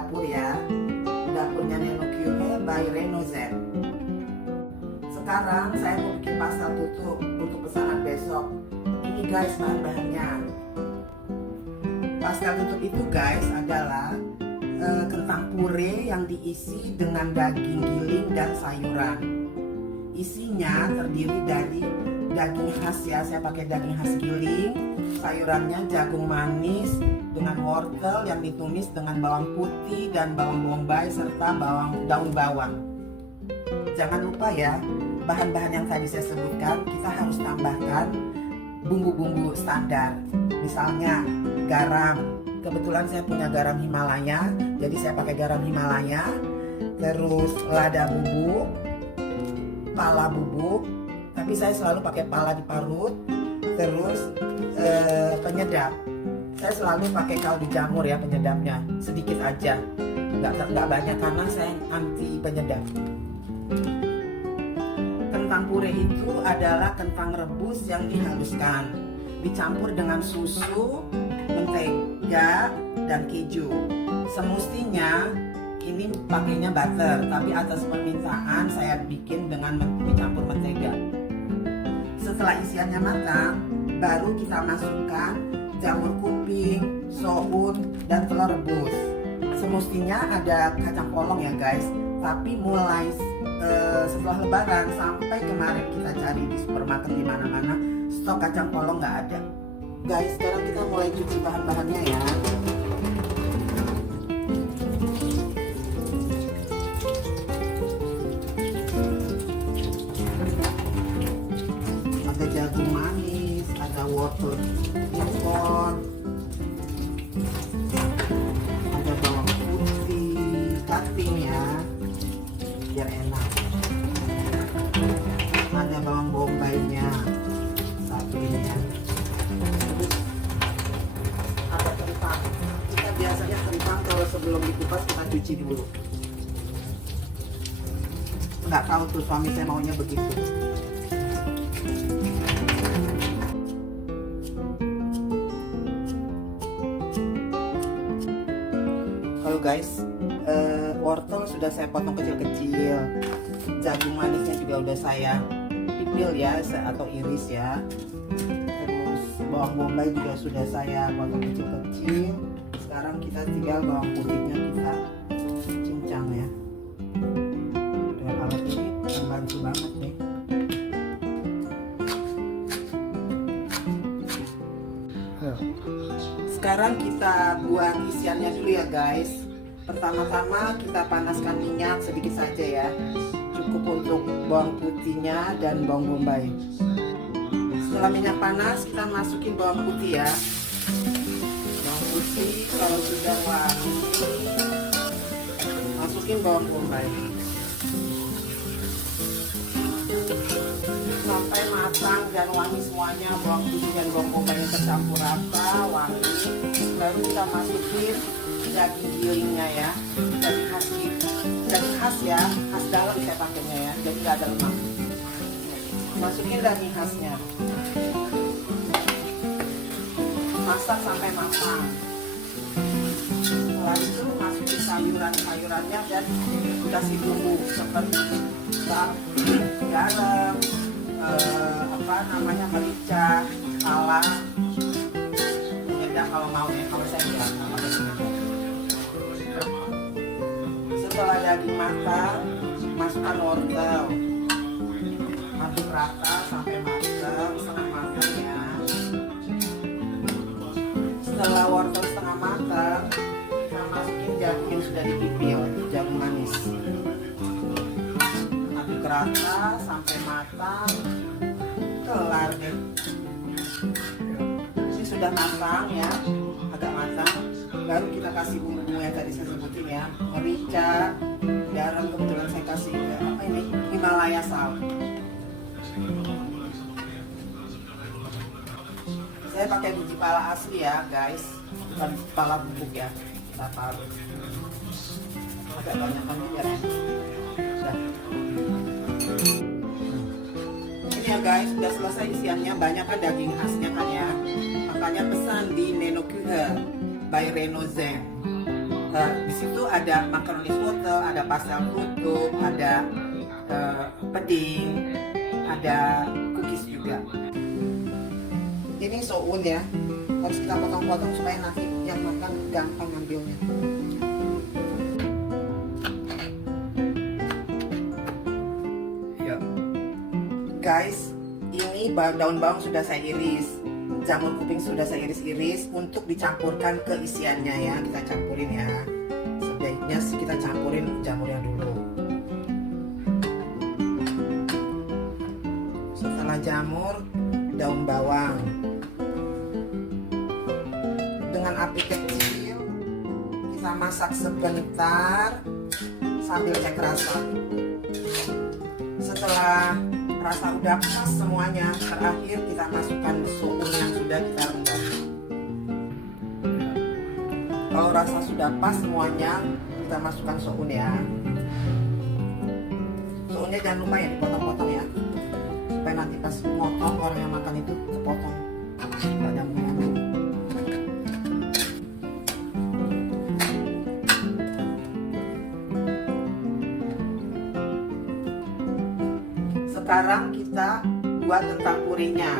dapur ya. Dapurnya Neno Cure by Renozen. Sekarang saya mau bikin pastel tutup untuk pesanan besok. Ini guys bahan-bahannya. Pastel tutup itu guys adalah kentang puree yang diisi dengan daging giling dan sayuran. Isinya terdiri dari daging khas ya, saya pakai daging khas giling. Sayurannya jagung manis dengan wortel yang ditumis dengan bawang putih dan bawang bombay serta daun bawang. Jangan lupa ya, bahan-bahan yang tadi saya sebutkan kita harus tambahkan bumbu-bumbu standar. Misalnya garam. Kebetulan saya punya garam Himalaya, jadi saya pakai garam Himalaya. Terus lada bubuk, pala bubuk, tapi saya selalu pakai pala diparut. Terus penyedap, saya selalu pakai kaldu jamur ya penyedapnya, sedikit aja, nggak banyak karena saya anti penyedap. Kentang puree itu adalah kentang rebus yang dihaluskan, dicampur dengan susu, mentega, dan keju. Semestinya ini pakainya butter, tapi atas permintaan saya bikin dengan dicampur mentega. Setelah isiannya matang, baru kita masukkan jamur kuping, soun, dan telur rebus. Semestinya ada kacang polong ya guys, tapi mulai setelah lebaran sampai kemarin kita cari di supermarket di mana-mana, stok kacang polong nggak ada. Guys, sekarang kita mulai cuci bahan-bahannya ya. Ada jagung manis, ada wortel impor, ada bawang putih, cutting ya, biar enak. Ada bawang bombaynya, satu ini ya. Ada kentang. Kita biasanya kentang kalau sebelum dikupas kita cuci dulu. Nggak tahu tuh suami saya maunya begitu. Kalau guys, wortel sudah saya potong kecil-kecil. Jagung manisnya juga udah saya pipil ya atau iris ya. Terus bawang bombay juga sudah saya potong kecil-kecil. Sekarang kita tinggal bawang putihnya kita cincang ya. Dengan alat ini membantu banget nih. Sekarang kita buat isiannya dulu ya guys. Pertama-tama kita panaskan minyak sedikit saja ya. Cukup untuk bawang putihnya dan bawang bombay. Setelah minyak panas, kita masukin bawang putih ya. Bawang putih kalau sudah wangi, masukin bawang bombay. Sampai matang dan wangi semuanya, bawang putih dan bawang bombay tercampur rata, wangi. Baru kita masukin daging gilingnya ya, daging khas ya, khas dalam saya pakainya ya, jadi nggak ada lemak. Masukin daging khasnya, masak sampai matang. Setelah itu masukin sayurannya dan kasih bumbu seperti garam, merica, pala, penyedap kalau mau ya, kalau saya enggak pakai penyedap. Setelah daging matang, masukkan wortel, aduk rata sampai matang, setengah matang ya. Setelah wortel setengah matang, kita masukin jagung yang sudah dipipil, jagung manis. Aduk rata sampai matang, kelar deh. Ini sudah matang ya, agak matang. Baru kita kasih bumbu yang tadi saya sebutin ya, merica, garam, kebetulan saya kasih Himalaya salt. Saya pakai biji pala asli ya guys, bukan pala bubuk ya. Kita parut agak banyak kan biar udah. Ini ya guys, sudah selesai isiannya. Banyak kan daging khasnya kan ya, makanya pesan di Neno Cure by Renozen. Di situ ada macaroni soto, ada pastel tutup, ada peding, ada cookies juga. Ini soun ya, harus kita potong-potong supaya nanti yang makan gampang ngambilnya. Guys, ini daun bawang sudah saya iris, jamur kuping sudah saya iris-iris untuk dicampurkan ke isiannya ya. Kita campurin ya. Sebaiknya sih kita campurin jamurnya dulu. Setelah jamur, daun bawang. Dengan api kecil, kita masak sebentar sambil cek rasa. Setelah rasa udah pas semuanya, terakhir kita masukkan soun yang sudah kita rendam. Kalau rasa sudah pas semuanya, kita masukkan soun ya. Sounnya jangan lupa ya dipotong-potong ya, supaya nanti pas motong orang yang makan itu kepotong. Ada Sekarang kita buat kentang purenya.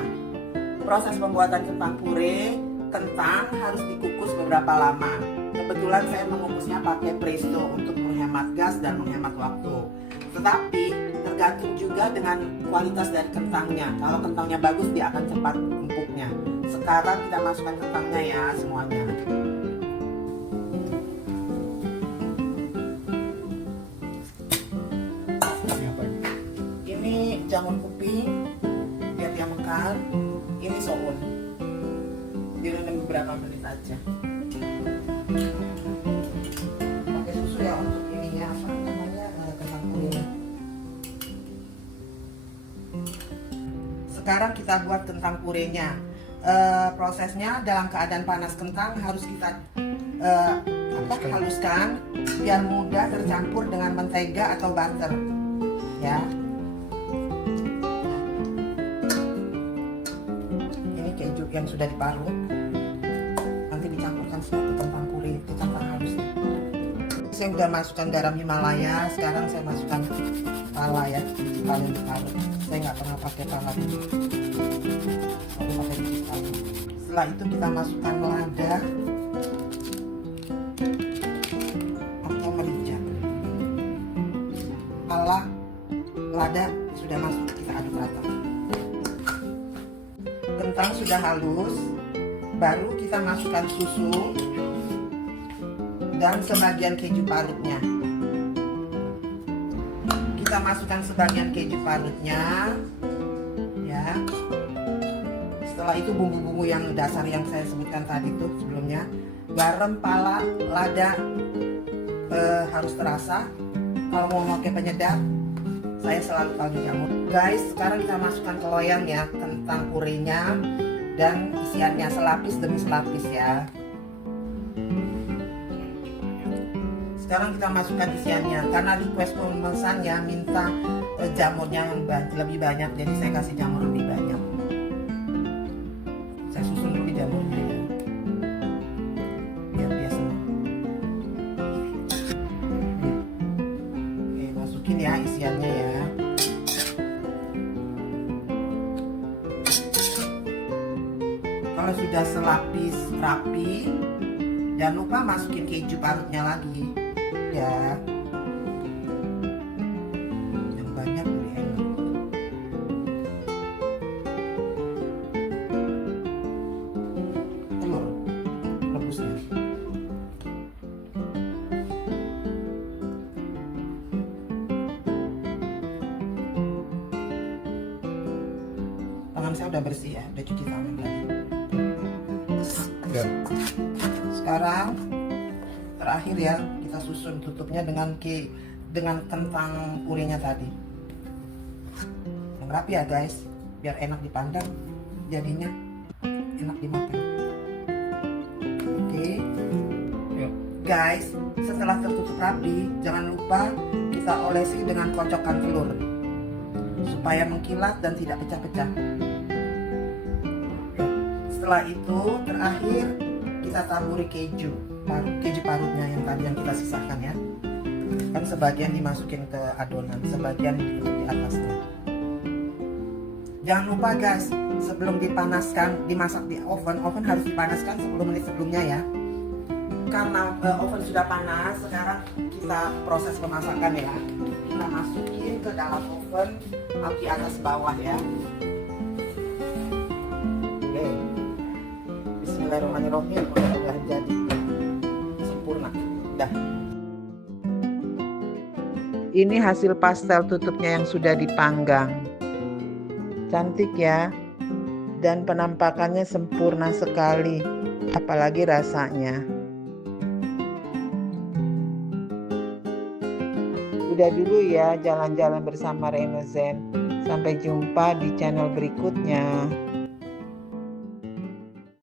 Proses pembuatan kentang pure, kentang harus dikukus beberapa lama. Kebetulan saya mengukusnya pakai presto untuk menghemat gas dan menghemat waktu. Tetapi tergantung juga dengan kualitas dari kentangnya. Kalau kentangnya bagus, dia akan cepat empuknya. Sekarang kita masukkan kentangnya ya semuanya. Jamur kuping biar dia mekar. Ini soun, direndam beberapa menit aja. Pakai susu ya untuk ininya, apa namanya, kentang purenya. Sekarang kita buat kentang purenya. Prosesnya dalam keadaan panas kentang harus kita haluskan biar mudah tercampur dengan mentega atau butter ya. Keju yang sudah diparut nanti dicampurkan semua ke kentang puri, itu kentang halus. Saya udah masukkan garam Himalaya, sekarang saya masukkan pala ya, pala yang diparut. Saya nggak pernah pakai pala ini, saya pakai pala. Setelah itu kita masukkan lada atau merica. Pala, lada sudah masuk, kita aduk rata. Kentang sudah halus, baru kita masukkan susu dan sebagian keju parutnya. Kita masukkan sebagian keju parutnya ya. Setelah itu bumbu-bumbu yang dasar yang saya sebutkan tadi tuh sebelumnya, garam, pala, lada harus terasa. Kalau mau pakai penyedap, saya selalu kaldu jamur. Guys, sekarang kita masukkan ke loyang ya, kentang purenya dan isiannya selapis demi selapis ya. Sekarang kita masukkan isiannya. Karena request pemesannya minta jamurnya yang lebih banyak, jadi saya kasih jamur lebih banyak. Saya susun dulu jamurnya ya, biar dia senang. Oke, masukin ya isiannya ya. Kalau sudah selapis rapi, jangan lupa masukin keju parutnya lagi ya. Yang banyak lebih enak. Telur rebusnya. Tangan saya udah bersih ya, udah cuci tangan lagi. Sekarang terakhir ya, kita susun tutupnya dengan kentang purenya tadi. Yang rapi ya guys, biar enak dipandang, jadinya enak dimakan. Oke. Guys, setelah tertutup rapi, jangan lupa kita olesi dengan kocokan telur supaya mengkilat dan tidak pecah-pecah. Setelah itu terakhir kita taburi keju parutnya yang tadi yang kita sisahkan ya. Kan sebagian dimasukin ke adonan, sebagian di atasnya. Jangan lupa guys, sebelum dipanaskan, dimasak di oven harus dipanaskan 10 menit sebelumnya ya. Karena oven sudah panas, sekarang kita proses pemasakan ya. Kita masukin ke dalam oven, api atas bawah ya. Oke, bismillahirrahmanirrahim. Udah jadi sempurna. Udah. Ini hasil pastel tutupnya yang sudah dipanggang. Cantik ya, dan penampakannya sempurna sekali, apalagi rasanya. Udah dulu ya jalan-jalan bersama Renozen. Sampai jumpa di channel berikutnya.